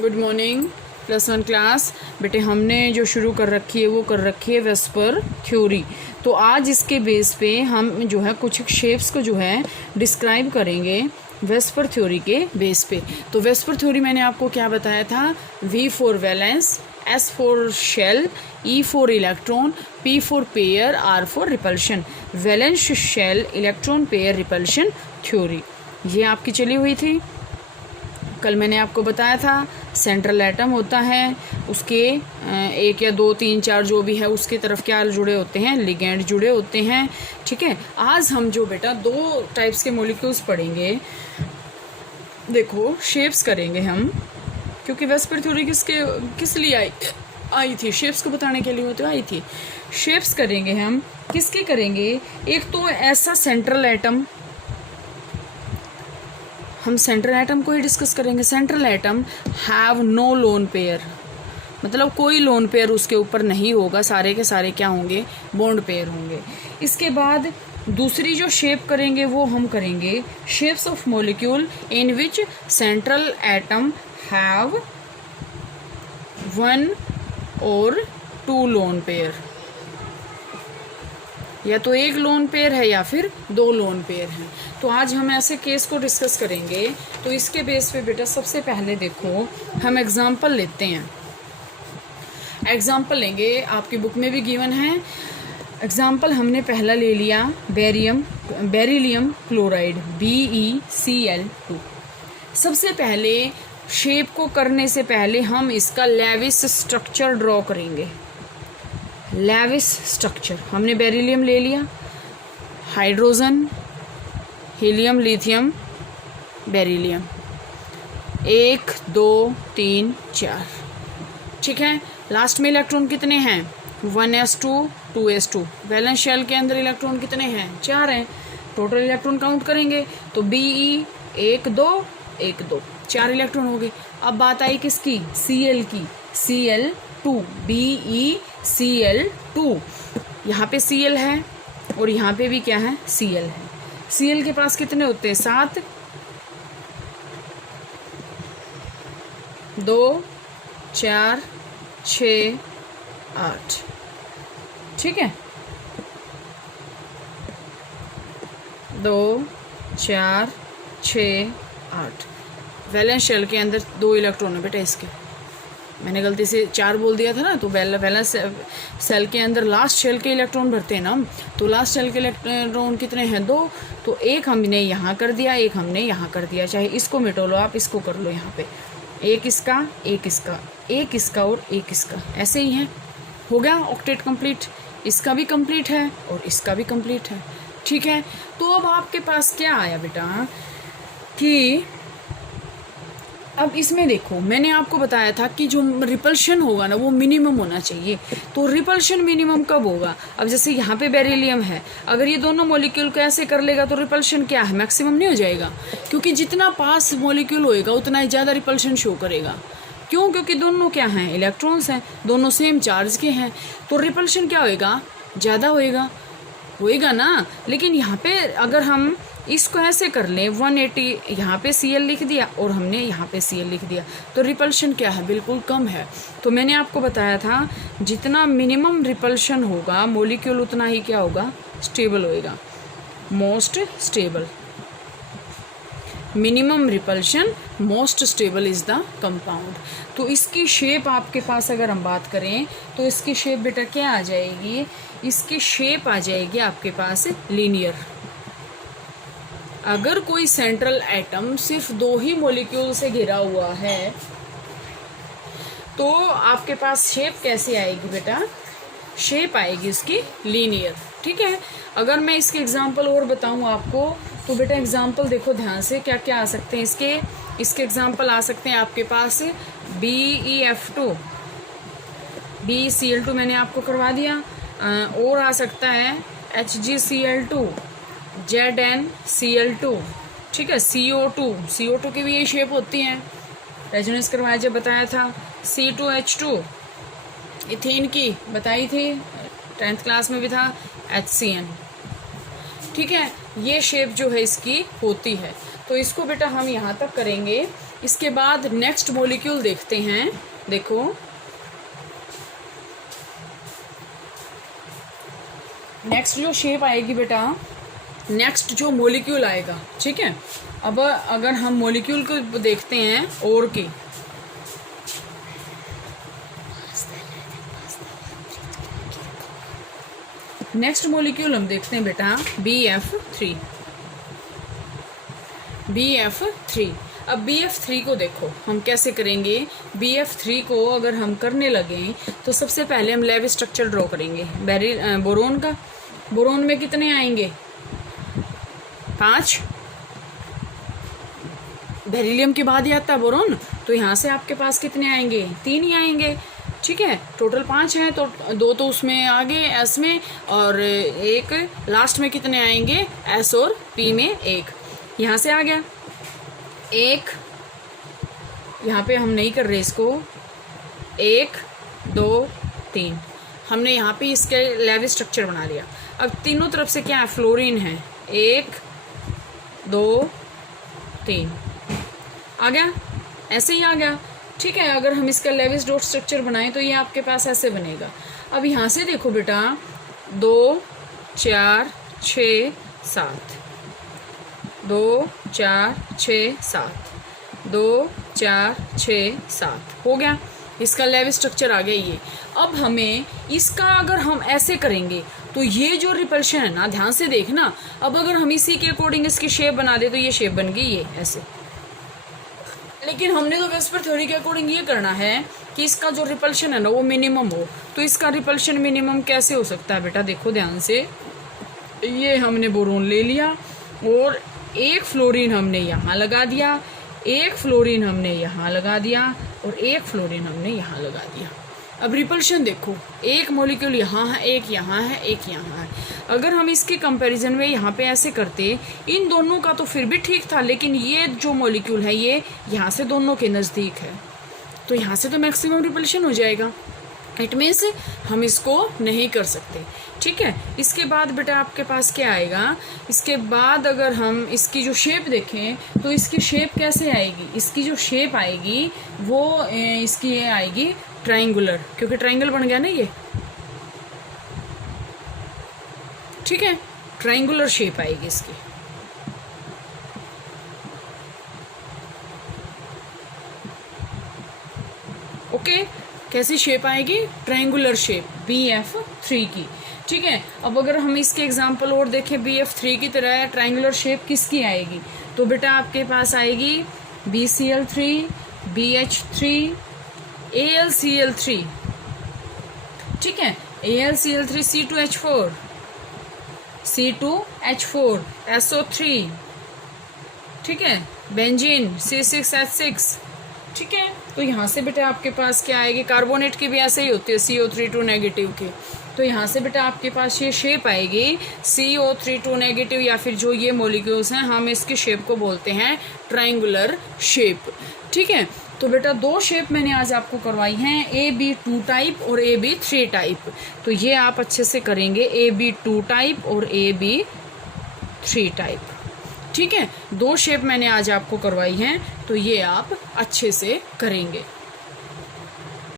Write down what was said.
Good morning +1 class. बेटे हमने जो शुरू कर रखी है वो कर रखी है वेस्पर थ्योरी। तो आज इसके बेस पे हम जो है कुछ शेप्स को जो है डिस्क्राइब करेंगे वेस्पर थ्योरी के बेस पे। तो वेस्पर थ्योरी मैंने आपको क्या बताया था, V for valence, S for shell, E for electron, P for pair, R for repulsion. Valence shell electron pair repulsion theory ये आपकी चली हुई थी। कल मैंने आपको बताया था सेंट्रल एटम होता है, उसके एक या दो तीन चार जो भी है उसके तरफ क्या जुड़े होते हैं, लिगेंड जुड़े होते हैं। ठीक है, आज हम जो बेटा दो टाइप्स के मॉलिक्यूल्स पढ़ेंगे। देखो शेप्स करेंगे हम, क्योंकि वेस्पर थ्योरी किस लिए आई थी, शेप्स को बताने के लिए वो तो आई थी। शेप्स करेंगे हम, किसके करेंगे, एक तो ऐसा सेंट्रल एटम, हम सेंट्रल एटम को ही डिस्कस करेंगे। Central atom have no lone pair, मतलब कोई लोन पेयर उसके ऊपर नहीं होगा, सारे के सारे क्या होंगे, बॉन्ड पेयर होंगे। इसके बाद दूसरी जो शेप करेंगे वो हम करेंगे shapes of molecule in which central atom have 1 और 2 लोन पेयर, या तो एक लोन पेयर है या फिर 2 लोन पेयर हैं। तो आज हम ऐसे केस को डिस्कस करेंगे। तो इसके बेस पे बेटा सबसे पहले देखो हम एग्जांपल लेते हैं। एग्जांपल लेंगे, आपकी बुक में भी गिवन है एग्जांपल। हमने पहला ले लिया बेरिलियम क्लोराइड BeCl2। सबसे पहले शेप को करने से पहले हम इसका लेविस स्ट्रक्चर ड्रॉ करेंगे। लेविस स्ट्रक्चर, हमने बेरिलियम ले लिया, हाइड्रोजन, हीलियम, लिथियम, बेरिलियम, 1 2 3 4। ठीक है, लास्ट में इलेक्ट्रॉन कितने हैं, 1s2 2s2। वैलेंस शेल के अंदर इलेक्ट्रॉन कितने हैं, 4 हैं। टोटल इलेक्ट्रॉन काउंट करेंगे तो Be 1 2 1 2, 4 इलेक्ट्रॉन हो गए। अब बात आई किसकी, Cl की, Cl2, BeCl2। यहाँ पे Cl है और यहाँ पे भी क्या है, Cl है। Cl के पास कितने होते हैं, 7 2 4 6 8। ठीक है, 2 4 6 8। वैलेंस शेल के अंदर 2 इलेक्ट्रॉन है बेटा इसके, मैंने गलती से 4 बोल दिया था ना। तो वैलेंस सेल के अंदर लास्ट शेल के इलेक्ट्रॉन भरते हैं ना हम, तो लास्ट शेल के इलेक्ट्रॉन कितने हैं, 2। तो एक हमने यहाँ कर दिया, एक हमने यहाँ कर दिया। चाहे इसको मिटो लो आप, इसको कर लो यहाँ पे, एक इसका एक इसका, एक इसका और एक इसका, ऐसे ही है। हो गया ऑक्टेट कंप्लीट, इसका भी कंप्लीट है और इसका भी कंप्लीट है। ठीक है, तो अब आपके पास क्या आया बेटा कि अब इसमें देखो मैंने आपको बताया था कि जो रिपल्शन होगा ना वो मिनिमम होना चाहिए। तो रिपल्शन मिनिमम कब होगा, अब जैसे यहाँ पे बेरिलियम है, अगर ये दोनों मॉलिक्यूल को ऐसे कर लेगा तो रिपल्शन क्या है, मैक्सिमम नहीं हो जाएगा, क्योंकि जितना पास मॉलिक्यूल होएगा उतना ही ज़्यादा रिपल्शन शो करेगा। क्यों, क्योंकि दोनों क्या हैं, इलेक्ट्रॉन्स हैं, दोनों सेम चार्ज के हैं। तो रिपल्शन क्या होएगा, ज़्यादा होएगा ना। लेकिन यहाँ पे अगर हम इसको ऐसे कर लें 180, यहाँ पे Cl लिख दिया और हमने यहाँ पे Cl लिख दिया, तो रिपल्शन क्या है, बिल्कुल कम है। तो मैंने आपको बताया था जितना मिनिमम रिपल्शन होगा मॉलिक्यूल उतना ही क्या होगा, स्टेबल होएगा, most stable. Minimum repulsion most stable is the compound. तो इसकी शेप आपके पास अगर हम बात करें तो इसकी शेप बेटा क्या आ जाएगी, इसकी शेप आ जाएगी आपके पास लीनियर। अगर कोई सेंट्रल एटम सिर्फ 2 ही मॉलिक्यूल से घिरा हुआ है तो आपके पास शेप कैसे आएगी बेटा, शेप आएगी इसकी लीनियर। ठीक है, अगर मैं इसके एग्जांपल और बताऊं आपको तो बेटा एग्जांपल देखो ध्यान से, क्या क्या आ सकते हैं इसके एग्जांपल आ सकते हैं आपके पास BeF2, BeCl2 मैंने आपको करवा दिया, और आ सकता है HgCl2, ZnCl2। ठीक है, CO2 की भी ये शेप होती है, रेजोनेंस करवाया जब बताया था। C2H2 इथेन की बताई थी, 10th क्लास में भी था, HCN। ठीक है, ये शेप जो है इसकी होती है। तो इसको बेटा हम यहाँ तक करेंगे इसके बाद नेक्स्ट मॉलिक्यूल देखते हैं। देखो नेक्स्ट जो शेप आएगी बेटा, नेक्स्ट जो मॉलिक्यूल आएगा, ठीक है। अब अगर हम मॉलिक्यूल को देखते हैं और की, नेक्स्ट मॉलिक्यूल हम देखते हैं बेटा BF3। BF3, अब BF3 को देखो हम कैसे करेंगे। BF3 को अगर हम करने लगे तो सबसे पहले हम लैब स्ट्रक्चर ड्रॉ करेंगे बोरोन का। बोरोन में कितने आएंगे? 5। बेरिलियम के बाद ही आता है बोरोन, तो यहाँ से आपके पास कितने आएंगे? 3 ही आएंगे, ठीक है। टोटल 5 हैं, तो 2 तो उसमें आगे S में, और एक लास्ट में कितने आएंगे? S और P में 1। यहाँ से आ गया 1, यहाँ पे हम नहीं कर रहे इसको, 1 2 3, हमने यहाँ पे इसके लैब स्ट्रक्चर बना लिया। अब तीनों तरफ से क्या है? फ्लोरीन है। 1 2 3 आ गया, ऐसे ही आ गया, ठीक है। अगर हम इसका लेविस डॉट स्ट्रक्चर बनाएं तो ये आपके पास ऐसे बनेगा। अब यहाँ से देखो बेटा 2 4 6 7, 2 4 6 7, 2 4 6 7 हो गया, इसका लेविस स्ट्रक्चर आ गया ये। अब हमें इसका अगर हम ऐसे करेंगे तो ये जो रिपल्शन है ना, ध्यान से देखना, अब अगर हम इसी के अकॉर्डिंग इसकी शेप बना दे तो ये शेप बन गई ये ऐसे। लेकिन हमने तो वेस्पर थ्योरी के अकॉर्डिंग ये करना है कि इसका जो रिपल्शन है ना वो मिनिमम हो। तो इसका रिपल्शन मिनिमम कैसे हो सकता है बेटा? देखो ध्यान से, ये हमने बोरोन ले लिया और एक फ्लोरीन हमने यहाँ लगा दिया, एक फ्लोरीन हमने यहाँ लगा दिया और एक फ्लोरीन हमने यहाँ लगा दिया। अब रिपल्शन देखो, एक मॉलिक्यूल यहाँ है, एक यहाँ है, एक यहाँ है। अगर हम इसके कंपैरिजन में यहाँ पे ऐसे करते, इन दोनों का तो फिर भी ठीक था, लेकिन ये जो मॉलिक्यूल है ये यहाँ से दोनों के नज़दीक है, तो यहाँ से तो मैक्सिमम रिपल्शन हो जाएगा। इट मीन्स हम इसको नहीं कर सकते, ठीक है। इसके बाद बेटा आपके पास क्या आएगा? इसके बाद अगर हम इसकी जो शेप देखें तो इसकी शेप कैसे आएगी? इसकी जो शेप आएगी वो इसकी ये आएगी ट्रायंगुलर, क्योंकि ट्रायंगल बन गया ना ये, ठीक है। ट्रायंगुलर शेप आएगी इसकी। ओके, कैसी शेप आएगी? ट्रायंगुलर शेप BF3 की, ठीक है। अब अगर हम इसके एग्जांपल और देखें BF3 की तरह ट्रायंगुलर शेप किसकी आएगी? तो बेटा आपके पास आएगी BCl3, BH3, AlCl3, ठीक है। AlCl3, C2H4, C2H4, SO3, ठीक है। बेंजीन C6H6, ठीक है। तो यहाँ से बेटा आपके पास क्या आएगी? कार्बोनेट की भी ऐसे ही होती है, CO3 नेगेटिव की। तो यहाँ से बेटा आपके पास ये शेप आएगी CO3 नेगेटिव, या फिर जो ये मॉलिक्यूल्स हैं हम इसकी शेप को बोलते हैं ट्रायंगुलर शेप, ठीक है। तो बेटा 2 शेप मैंने आज आपको करवाई हैं, AB2 टाइप और AB3 टाइप। तो ये आप अच्छे से करेंगे, AB2 टाइप और AB3 टाइप, ठीक है। 2 शेप मैंने आज आपको करवाई हैं, तो ये आप अच्छे से करेंगे।